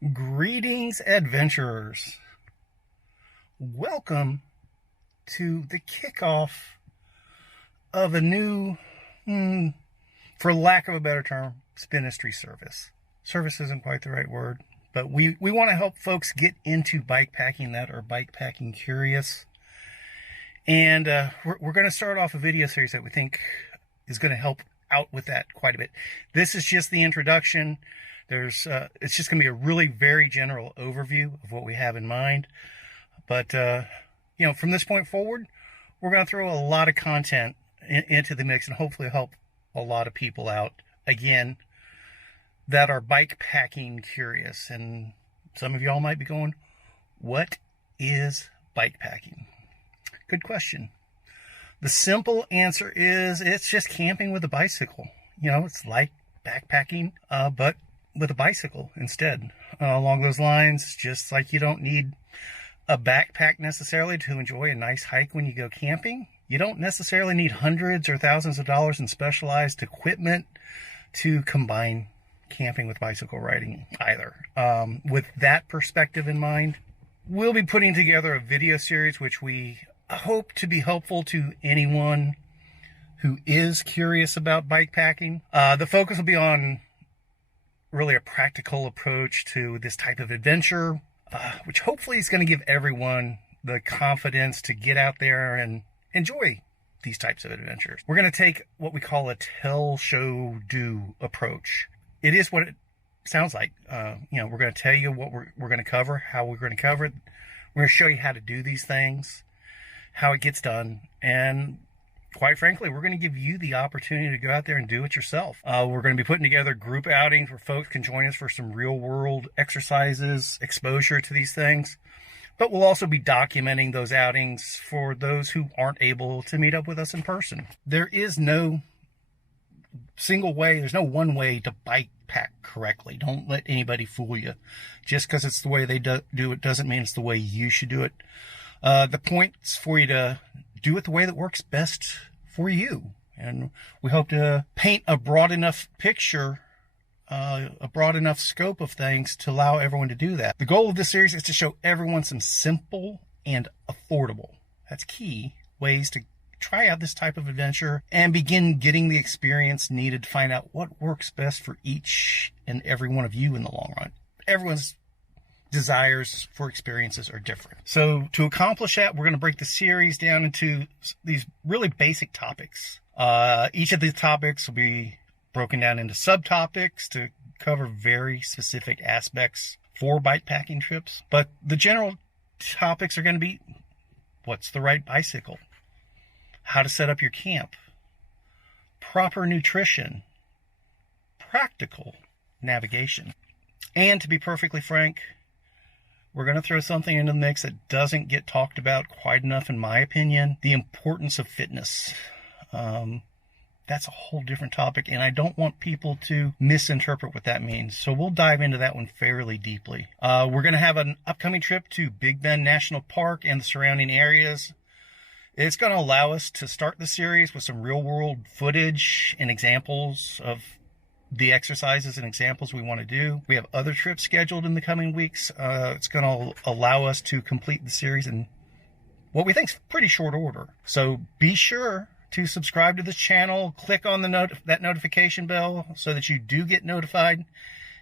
Greetings, adventurers. Welcome to the kickoff of a new, for lack of a better term, Spinistry service. Service isn't quite the right word, but we want to help folks get into bikepacking that are bikepacking curious. And we're going to start off a video series that we think is going to help out with that quite a bit. This is just the introduction. It's just going to be a really very general overview of what we have in mind. But, from this point forward, we're going to throw a lot of content into the mix and hopefully help a lot of people out, again, that are bike packing curious. And some of y'all might be going, what is bike packing? Good question. The simple answer is it's just camping with a bicycle. It's like backpacking, but with a bicycle instead. Along those lines, just like you don't need a backpack necessarily to enjoy a nice hike when you go camping, you don't necessarily need hundreds or thousands of dollars in specialized equipment to combine camping with bicycle riding either. With that perspective in mind, we'll be putting together a video series which we hope to be helpful to anyone who is curious about bikepacking. The focus will be on really a practical approach to this type of adventure, which hopefully is going to give everyone the confidence to get out there and enjoy these types of adventures. We're going to take what we call a tell, show, do approach. It is what it sounds like. We're going to tell you what we're going to cover, how we're going to cover it. We're going to show you how to do these things, how it gets done, and quite frankly, we're going to give you the opportunity to go out there and do it yourself. We're going to be putting together group outings where folks can join us for some real-world exercises, exposure to these things. But we'll also be documenting those outings for those who aren't able to meet up with us in person. There is no single way, there's no one way to bike pack correctly. Don't let anybody fool you. Just because it's the way they do it doesn't mean it's the way you should do it. The point's for you to do it the way that works best for you. And we hope to paint a broad enough picture, a broad enough scope of things to allow everyone to do that. The goal of this series is to show everyone some simple and affordable, that's key, ways to try out this type of adventure and begin getting the experience needed to find out what works best for each and every one of you in the long run. Everyone's desires for experiences are different. So to accomplish that, we're going to break the series down into these really basic topics. Each of these topics will be broken down into subtopics to cover very specific aspects for bikepacking trips. But the general topics are going to be what's the right bicycle, how to set up your camp, proper nutrition, practical navigation. And to be perfectly frank, we're going to throw something into the mix that doesn't get talked about quite enough, in my opinion, the importance of fitness. That's a whole different topic, and I don't want people to misinterpret what that means. So we'll dive into that one fairly deeply. We're going to have an upcoming trip to Big Bend National Park and the surrounding areas. It's going to allow us to start the series with some real-world footage and examples of the exercises and examples we want to do. We have other trips scheduled in the coming weeks. It's going to allow us to complete the series in what we think is pretty short order. So be sure to subscribe to this channel, click on that notification bell so that you do get notified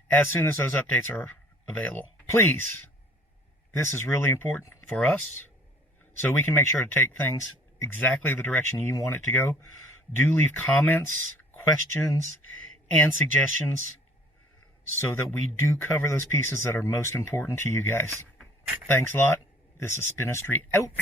as soon as those updates are available. Please, this is really important for us so we can make sure to take things exactly the direction you want it to go. Do leave comments, questions, and suggestions so that we do cover those pieces that are most important to you guys. Thanks a lot. This is Spinistry out.